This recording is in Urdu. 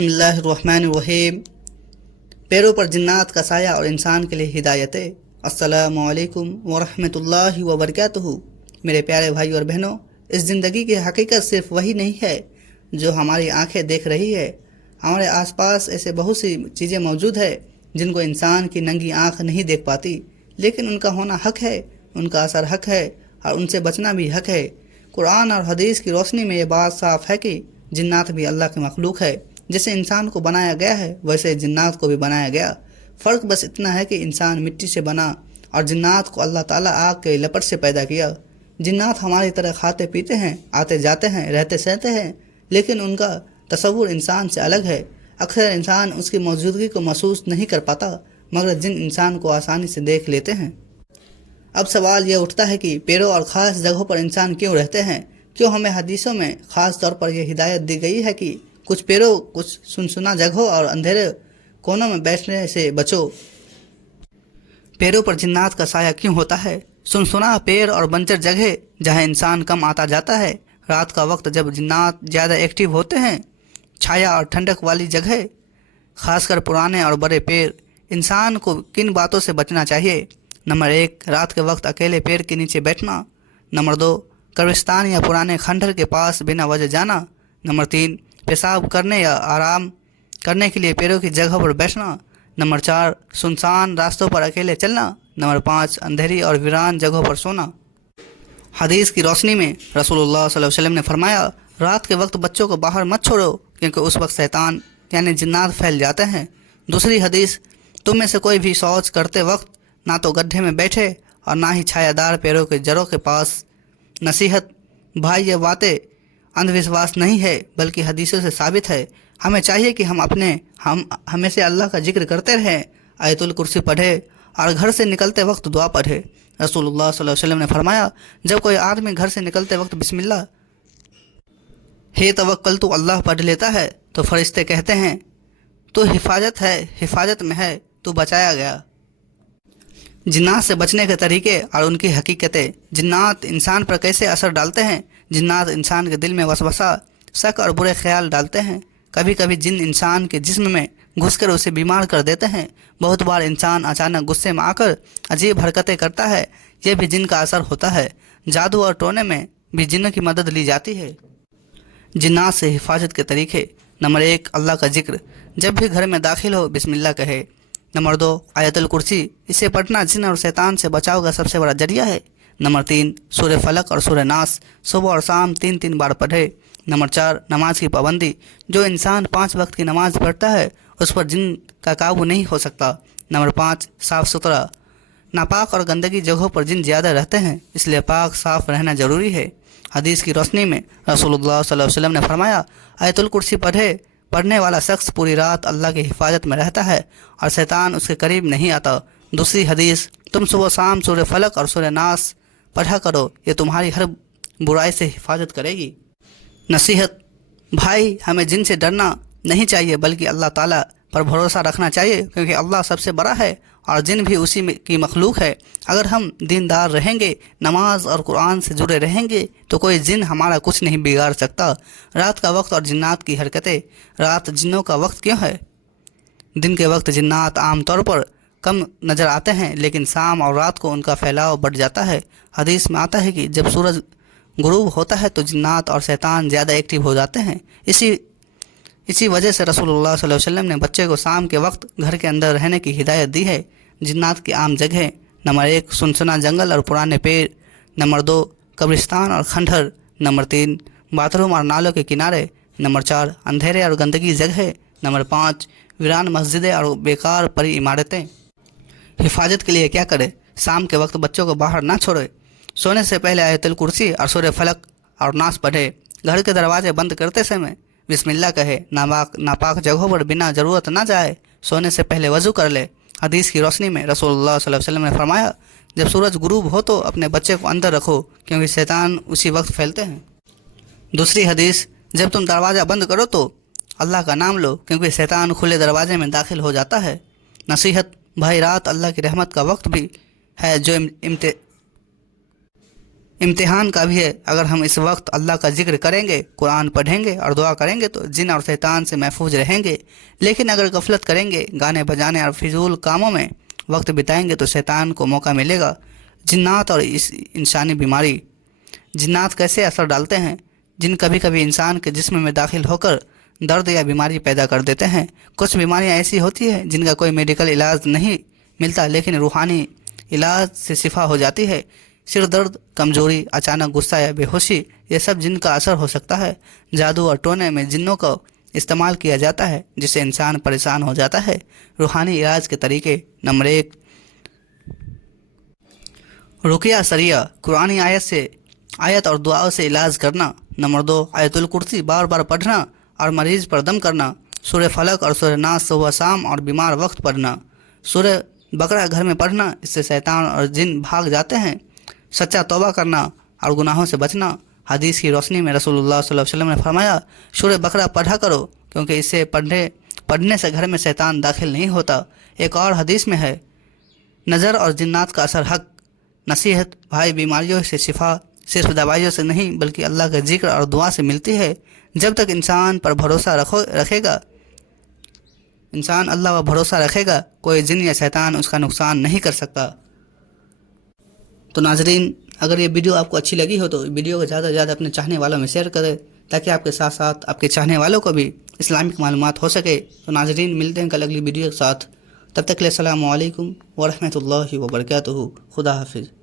بسم اللہ الرحمن الرحیم۔ پیروں پر جنات کا سایہ اور انسان کے لیے ہدایتیں۔ السلام علیکم ورحمۃ اللہ وبرکاتہ۔ میرے پیارے بھائی اور بہنوں، اس زندگی کی حقیقت صرف وہی نہیں ہے جو ہماری آنکھیں دیکھ رہی ہے۔ ہمارے آس پاس ایسے بہت سی چیزیں موجود ہیں جن کو انسان کی ننگی آنکھ نہیں دیکھ پاتی، لیکن ان کا ہونا حق ہے، ان کا اثر حق ہے، اور ان سے بچنا بھی حق ہے۔ قرآن اور حدیث کی روشنی میں یہ بات صاف ہے کہ جنات بھی اللہ کی مخلوق ہے۔ جیسے انسان کو بنایا گیا ہے ویسے جنات کو بھی بنایا گیا۔ فرق بس اتنا ہے کہ انسان مٹی سے بنا اور جنات کو اللہ تعالیٰ آگ کے لپٹ سے پیدا کیا۔ جنات ہماری طرح کھاتے پیتے ہیں، آتے جاتے ہیں، رہتے سہتے ہیں، لیکن ان کا تصور انسان سے الگ ہے۔ اکثر انسان اس کی موجودگی کو محسوس نہیں کر پاتا، مگر جن انسان کو آسانی سے دیکھ لیتے ہیں۔ اب سوال یہ اٹھتا ہے کہ پیروں اور خاص جگہوں پر انسان کیوں رہتے ہیں؟ کیوں ہمیں حدیثوں میں خاص طور پر یہ ہدایت دی گئی ہے کہ کچھ پیروں، کچھ سنسنا جگہوں اور اندھیرے کونوں میں بیٹھنے سے بچو؟ پیروں پر جنات کا سایہ کیوں ہوتا ہے؟ سنسنا پیر اور بنجر جگہ جہاں انسان کم آتا جاتا ہے، رات کا وقت جب جنات زیادہ ایکٹیو ہوتے ہیں، چھایا اور ٹھنڈک والی جگہ، خاص کر پرانے اور بڑے پیر۔ انسان کو کن باتوں سے بچنا چاہیے؟ نمبر 1، رات کے وقت اکیلے پیڑ کے نیچے بیٹھنا۔ نمبر 2، قبرستان یا پرانے کھنڈر کے پاس بنا وجہ جانا۔ نمبر 3، پیشاب کرنے یا آرام کرنے کے لیے پیروں کی جگہ پر بیٹھنا۔ نمبر 4، سنسان راستوں پر اکیلے چلنا۔ نمبر 5، اندھیری اور ویران جگہوں پر سونا۔ حدیث کی روشنی میں رسول اللہ صلی اللہ علیہ وسلم نے فرمایا، رات کے وقت بچوں کو باہر مت چھوڑو، کیونکہ اس وقت شیطان یعنی جنات پھیل جاتے ہیں۔ دوسری حدیث، تم میں سے کوئی بھی شوچ کرتے وقت نہ تو گڈھے میں بیٹھے اور نہ ہی چھایا دار پیروں کے جڑوں کے پاس۔ نصیحت، بھائی، یہ باتیں اندھ وشواس نہیں ہے بلکہ حدیثوں سے ثابت ہے۔ ہمیں چاہیے کہ ہم ہمیشہ اللہ کا ذکر کرتے رہیں، آیت الکرسی پڑھے اور گھر سے نکلتے وقت دعا پڑھے۔ رسول اللہ صلی اللہ علیہ وسلم نے فرمایا، جب کوئی آدمی گھر سے نکلتے وقت بسم اللہ ہے توکلت اللہ پڑھ لیتا ہے تو فرشتے کہتے ہیں تو حفاظت میں ہے، تو بچایا گیا۔ جنات سے بچنے کے طریقے اور ان کی حقیقتیں۔ جنات انسان پر کیسے اثر ڈالتے ہیں؟ جنات انسان کے دل میں وسوسہ، شک اور برے خیال ڈالتے ہیں۔ کبھی کبھی جن انسان کے جسم میں گھس کر اسے بیمار کر دیتے ہیں۔ بہت بار انسان اچانک غصے میں آ کر عجیب حرکتیں کرتا ہے، یہ بھی جن کا اثر ہوتا ہے۔ جادو اور ٹونے میں بھی جنوں کی مدد لی جاتی ہے۔ جنات سے حفاظت کے طریقے۔ نمبر 1، اللہ کا ذکر۔ جب بھی گھر میں داخل ہو بسم اللہ کہے۔ نمبر 2، آیت الکرسی، اسے پڑھنا جن اور شیطان سے بچاؤ کا سب سے بڑا ذریعہ ہے۔ نمبر 3، سورہ فلق اور سورہ ناس صبح اور شام 3 بار پڑھے۔ نمبر 4، نماز کی پابندی۔ جو انسان 5 وقت کی نماز پڑھتا ہے اس پر جن کا قابو نہیں ہو سکتا۔ نمبر 5، صاف ستھرا۔ ناپاک اور گندگی جگہوں پر جن زیادہ رہتے ہیں، اس لیے پاک صاف رہنا ضروری ہے۔ حدیث کی روشنی میں رسول اللہ صلی اللہ علیہ وسلم نے فرمایا، آیت الکرسی پڑھنے والا شخص پوری رات اللہ کی حفاظت میں رہتا ہے اور شیطان اس کے قریب نہیں آتا۔ دوسری حدیث، تم صبح شام سورہ فلق اور سورہ ناس پڑھا کرو، یہ تمہاری ہر برائی سے حفاظت کرے گی۔ نصیحت، بھائی، ہمیں جن سے ڈرنا نہیں چاہیے بلکہ اللہ تعالیٰ پر بھروسہ رکھنا چاہیے، کیونکہ اللہ سب سے بڑا ہے اور جن بھی اسی کی مخلوق ہے۔ اگر ہم دیندار رہیں گے، نماز اور قرآن سے جڑے رہیں گے تو کوئی جن ہمارا کچھ نہیں بگاڑ سکتا۔ رات کا وقت اور جنات کی حرکتیں۔ رات جنوں کا وقت کیوں ہے؟ دن کے وقت جنات عام طور پر کم نظر آتے ہیں، لیکن شام اور رات کو ان کا پھیلاؤ بڑھ جاتا ہے۔ حدیث میں آتا ہے کہ جب سورج غروب ہوتا ہے تو جنات اور شیطان زیادہ ایکٹیو ہو جاتے ہیں۔ اسی وجہ سے رسول اللہ صلی اللہ علیہ وسلم نے بچے کو شام کے وقت گھر کے اندر رہنے کی ہدایت دی ہے۔ جنات کی عام جگہ۔ نمبر 1، سنسنا جنگل اور پرانے پیڑ۔ نمبر 2، قبرستان اور کھنڈر۔ نمبر 3، باتھ روم اور نالوں کے کنارے۔ نمبر 4، اندھیرے اور گندگی جگہ۔ نمبر 5، ویران مسجدیں اور بیکار پڑی عمارتیں۔ حفاظت کے لیے کیا کرے؟ شام کے وقت بچوں کو باہر نہ چھوڑے۔ سونے سے پہلے آیت الکرسی اور سورہ فلق اور ناس پڑھے۔ گھر کے دروازے بند کرتے سمے بسم اللہ کہے۔ ناپاک جگہوں پر بنا ضرورت نہ جائے۔ سونے سے پہلے وضو کر لے۔ حدیث کی روشنی میں رسول اللہ صلی اللہ علیہ وسلم نے فرمایا، جب سورج غروب ہو تو اپنے بچے کو اندر رکھو، کیونکہ شیطان اسی وقت پھیلتے ہیں۔ دوسری حدیث، جب تم دروازہ بند کرو تو اللہ کا نام لو، کیونکہ شیطان کھلے دروازے میں داخل ہو جاتا ہے۔ نصیحت، بھائی، رات اللہ کی رحمت کا وقت بھی ہے، امتحان کا بھی ہے۔ اگر ہم اس وقت اللہ کا ذکر کریں گے، قرآن پڑھیں گے اور دعا کریں گے تو جن اور شیطان سے محفوظ رہیں گے، لیکن اگر غفلت کریں گے، گانے بجانے اور فضول کاموں میں وقت بتائیں گے تو شیطان کو موقع ملے گا۔ جنات اور اس انسانی بیماری۔ جنات کیسے اثر ڈالتے ہیں؟ جن کبھی کبھی انسان کے جسم میں داخل ہو کر درد یا بیماری پیدا کر دیتے ہیں۔ کچھ بیماریاں ایسی ہوتی ہیں جن کا کوئی میڈیکل علاج نہیں ملتا، لیکن روحانی علاج سے شفا ہو جاتی ہے۔ سر درد، کمزوری، اچانک غصہ یا بے ہوشی، یہ سب جن کا اثر ہو سکتا ہے۔ جادو اور ٹونے میں جنوں کو استعمال کیا جاتا ہے جس سے انسان پریشان ہو جاتا ہے۔ روحانی علاج کے طریقے۔ نمبر 1، رقیہ سریہ، قرآنی آیت اور دعاؤں سے علاج کرنا۔ نمبر 2، آیت الکرسی بار بار پڑھنا اور مریض پر دم کرنا۔ سورہ فلق اور سورہ ناس صبح شام اور بیمار وقت پڑھنا۔ سورہ بقرہ گھر میں پڑھنا، اس سے شیطان اور جن بھاگ جاتے ہیں۔ سچا توبہ کرنا اور گناہوں سے بچنا۔ حدیث کی روشنی میں رسول اللہ صلی اللہ علیہ وسلم نے فرمایا، سورہ بقرہ پڑھا کرو کیونکہ اسے پڑھنے سے گھر میں شیطان داخل نہیں ہوتا۔ ایک اور حدیث میں ہے، نظر اور جنات کا اثر حق۔ نصیحت، بھائی، بیماریوں سے شفا صرف دوائیوں سے نہیں بلکہ اللہ کے ذکر اور دعا سے ملتی ہے۔ جب تک انسان پر بھروسہ رکھے گا، انسان اللہ پر بھروسہ رکھے گا، کوئی جن یا شیطان اس کا نقصان نہیں کر سکتا۔ تو ناظرین، اگر یہ ویڈیو آپ کو اچھی لگی ہو تو ویڈیو کو زیادہ سے زیادہ اپنے چاہنے والوں میں شیئر کریں تاکہ آپ کے ساتھ ساتھ آپ کے چاہنے والوں کو بھی اسلامک معلومات ہو سکے۔ تو ناظرین، ملتے ہیں کل اگلی ویڈیو کے ساتھ، تب تک کے لیے السلام علیکم ورحمۃ اللہ وبرکاتہ۔ خدا حافظ۔